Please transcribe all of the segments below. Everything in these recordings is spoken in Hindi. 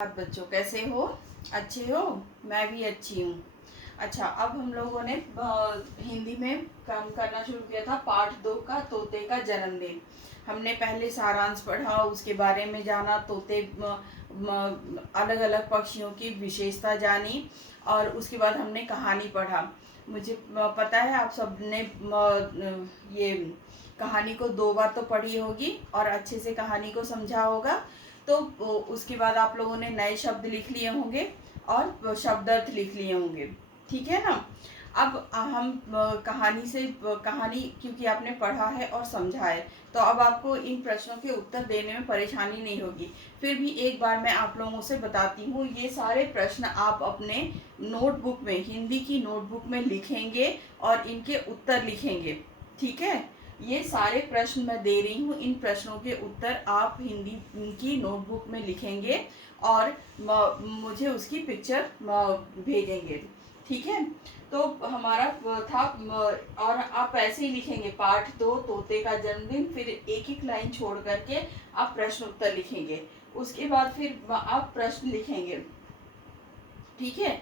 आप बच्चों कैसे हो? अच्छे हो? मैं भी अच्छी हूँ। अच्छा, अब हम लोगों ने हिंदी में काम करना शुरू किया था पार्ट 2 का तोते का जन्मदिन। हमने पहले सारांश पढ़ा, उसके बारे में जाना, तोते अलग अलग पक्षियों की विशेषता जानी, और उसके बाद हमने कहानी पढ़ा। मुझे पता है आप सबने ये कहानी को 2 बार तो पढ़ी होगी और अच्छे से कहानी को समझा होगा। तो उसके बाद आप लोगों ने नए शब्द लिख लिए होंगे और शब्दार्थ लिख लिए होंगे, ठीक है ना। अब हम कहानी से कहानी क्योंकि आपने पढ़ा है और समझा है, तो अब आपको इन प्रश्नों के उत्तर देने में परेशानी नहीं होगी। फिर भी एक बार मैं आप लोगों से बताती हूँ, ये सारे प्रश्न आप अपने नोटबुक में, हिंदी की नोटबुक में लिखेंगे और इनके उत्तर लिखेंगे, ठीक है। ये सारे प्रश्न मैं दे रही हूँ, इन प्रश्नों के उत्तर आप हिंदी की नोटबुक में लिखेंगे और मुझे उसकी पिक्चर भेजेंगे, ठीक है। तो हमारा था और आप ऐसे ही लिखेंगे पार्ट 2 तोते का जन्मदिन, फिर एक एक लाइन छोड़ करके आप प्रश्न उत्तर लिखेंगे। उसके बाद फिर आप प्रश्न लिखेंगे, ठीक है।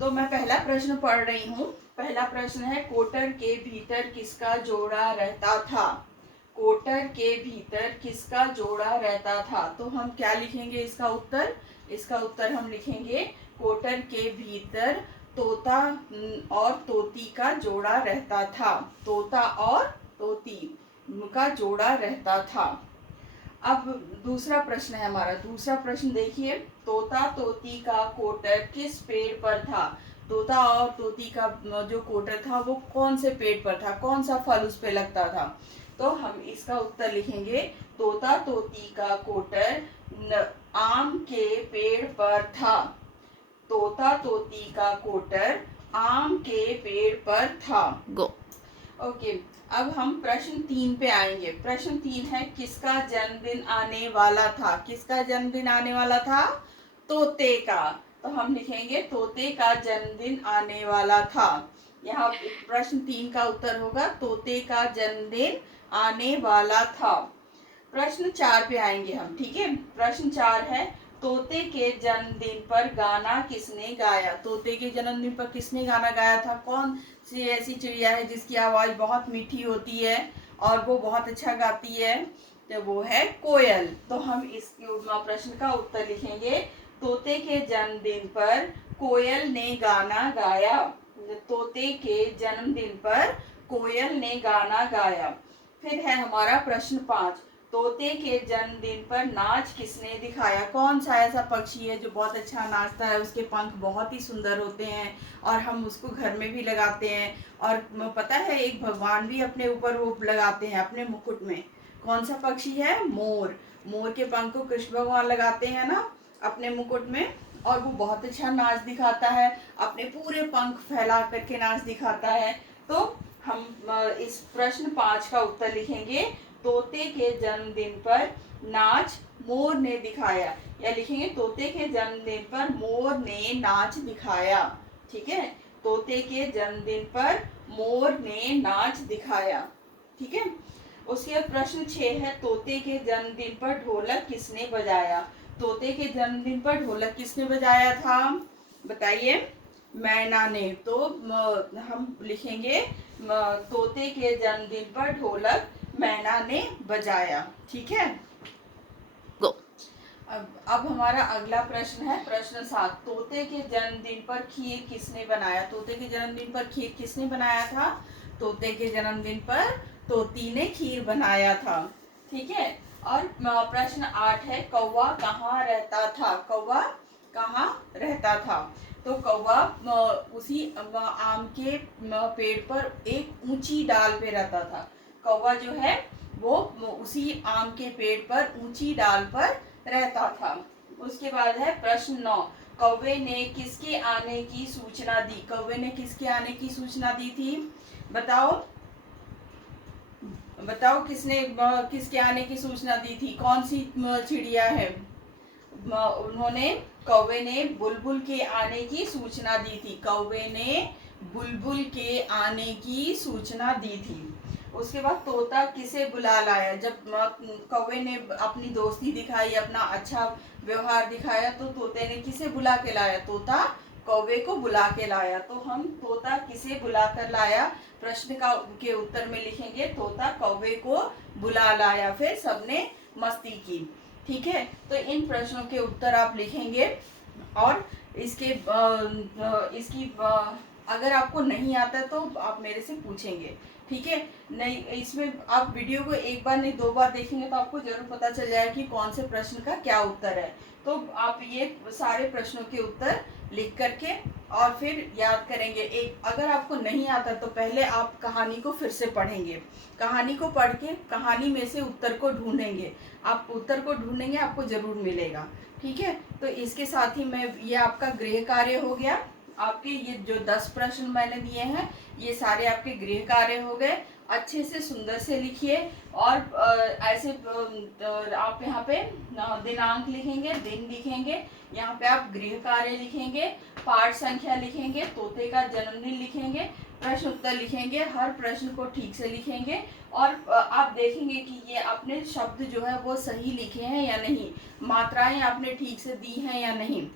तो मैं पहला प्रश्न पढ़ रही हूँ। पहला प्रश्न है, कोटर के भीतर किसका जोड़ा रहता था? कोटर के भीतर किसका जोड़ा रहता था? तो हम क्या लिखेंगे इसका उत्तर? इसका उत्तर हम लिखेंगे, कोटर के भीतर तोता और तोती का जोड़ा रहता था। तोता और तोती का जोड़ा रहता था। अब दूसरा प्रश्न है हमारा। दूसरा प्रश्न देखिए, तोता तोती का कोटर किस पेड़ पर था? तोता और तोती का जो कोटर था वो कौन से पेड़ पर था? कौन सा फल उस पे लगता था? तो हम इसका उत्तर लिखेंगे, तोता तोती का कोटर आम के पेड़ पर था। तोता तोती का कोटर आम के पेड़ पर था। गो। ओके, अब हम प्रश्न 3 पे आएंगे। प्रश्न 3 है, किसका जन्मदिन आने वाला था? किसका जन्मदिन आने वाला था? तोते का। तो हम लिखेंगे, तोते का जन्मदिन आने वाला था। यहाँ प्रश्न 3 का उत्तर होगा, तोते का जन्मदिन आने वाला था। प्रश्न 4 पे आएंगे हम, ठीक है। प्रश्न 4 है, तोते के जन्मदिन पर गाना किसने गाया? तोते के जन्मदिन पर किसने गाना गाया था? कौन सी ऐसी चिड़िया है जिसकी आवाज बहुत मीठी होती है और वो बहुत अच्छा गाती है? तो वो है कोयल। तो हम इस प्रश्न का उत्तर लिखेंगे, तोते के जन्मदिन पर कोयल ने गाना गाया। तोते के जन्मदिन पर कोयल ने गाना गाया। फिर है हमारा प्रश्न 5, तोते के जन्मदिन पर नाच किसने दिखाया? कौन सा ऐसा पक्षी है जो बहुत अच्छा नाचता है? उसके पंख बहुत ही सुंदर होते हैं और हम उसको घर में भी लगाते हैं। और पता है, एक भगवान भी अपने ऊपर वो लगाते हैं अपने मुकुट में। कौन सा पक्षी है? मोर। मोर के पंख को कृष्ण भगवान लगाते हैं ना अपने मुकुट में, और वो बहुत अच्छा नाच दिखाता है, अपने पूरे पंख फैला करके नाच दिखाता है। तो हम इस प्रश्न 5 का उत्तर लिखेंगे, तोते के जन्मदिन पर नाच मोर ने दिखाया। या लिखेंगे, तोते के जन्मदिन पर मोर ने नाच दिखाया, ठीक है। तोते के जन्मदिन पर मोर ने नाच दिखाया, ठीक है। उसके बाद प्रश्न 6 है, तोते के जन्मदिन पर ढोलक किसने बजाया? तोते के जन्मदिन पर ढोलक किसने बजाया था? बताइए। मैना ने। तो हम लिखेंगे, तोते के जन्मदिन पर ढोलक मैना ने बजाया, ठीक है। गो। अब हमारा अगला प्रश्न है प्रश्न 7, तोते के जन्मदिन पर खीर किसने बनाया? तोते के जन्मदिन पर खीर किसने बनाया था? तोते के जन्मदिन पर तोती ने खीर बनाया था, ठीक है। और प्रश्न 8 है, कौवा कहाँ रहता था? कौवा कहाँ रहता था? तो कौवा उसी आम के पेड़ पर एक ऊंची डाल पे रहता था। कौवा जो है वो उसी आम के पेड़ पर ऊंची डाल पर रहता था। उसके बाद है प्रश्न 9, कौवे ने किसके आने की सूचना दी? कौवे ने किसके आने की सूचना दी थी? बताओ। बताओ किसने किसके आने की सूचना दी थी? कौन सी चिड़िया है? उन्होंने, कौवे ने बुलबुल के आने की सूचना दी थी। कौवे ने बुलबुल के आने की सूचना दी थी। उसके बाद तोता किसे बुला लाया। जब कौवे ने अपनी दोस्ती दिखाई, अपना अच्छा व्यवहार दिखाया, तो तोते ने किसे बुला के लाया, तोता कौवे को बुला के लाया। तो हम तोता किसे बुला कर लाया प्रश्न का के उत्तर में लिखेंगे तोता कौवे को बुला लाया। फिर सबने मस्ती की। ठीक है, तो इन प्रश्नों के उत्तर आप लिखेंगे और इसकी अगर आपको नहीं आता तो आप मेरे से पूछेंगे। ठीक है, नहीं इसमें आप वीडियो को एक बार नहीं 2 बार देखेंगे तो आपको जरूर पता चल जाएगा कि कौन से प्रश्न का क्या उत्तर है। तो आप ये सारे प्रश्नों के उत्तर लिख करके और फिर याद करेंगे। एक अगर आपको नहीं आता तो पहले आप कहानी को फिर से पढ़ेंगे, कहानी को पढ़ के कहानी में से उत्तर को ढूंढेंगे। आप उत्तर को ढूंढेंगे, आपको जरूर मिलेगा। ठीक है, तो इसके साथ ही मैं ये आपका गृह कार्य हो गया। आपके ये जो 10 प्रश्न मैंने दिए हैं ये सारे आपके गृह कार्य हो गए। अच्छे से सुंदर से लिखिए और ऐसे आप यहाँ पे दिनांक लिखेंगे, दिन लिखेंगे, यहाँ पे आप गृह कार्य लिखेंगे, पाठ संख्या लिखेंगे, तोते का जन्मदिन लिखेंगे, प्रश्न उत्तर लिखेंगे, हर प्रश्न को ठीक से लिखेंगे और आप देखेंगे कि ये आपने शब्द जो है वो सही लिखे हैं या नहीं, मात्राएं आपने ठीक से दी हैं या नहीं।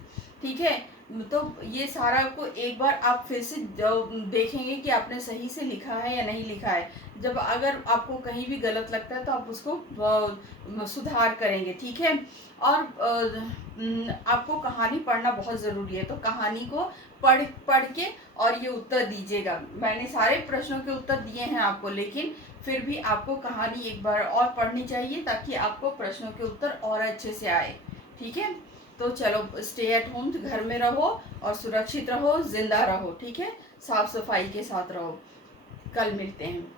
ठीक है, तो ये सारा को एक बार आप फिर से देखेंगे कि आपने सही से लिखा है या नहीं लिखा है। जब अगर आपको कहीं भी गलत लगता है तो आप उसको सुधार करेंगे। ठीक है, और आपको कहानी पढ़ना बहुत ज़रूरी है, तो कहानी को पढ़ के और ये उत्तर दीजिएगा। मैंने सारे प्रश्नों के उत्तर दिए हैं आपको, लेकिन फिर भी आपको कहानी एक बार और पढ़नी चाहिए ताकि आपको प्रश्नों के उत्तर और अच्छे से आए। ठीक है, तो चलो स्टे एट होम, घर में रहो और सुरक्षित रहो, जिंदा रहो। ठीक है, साफ सफाई के साथ रहो। कल मिलते हैं।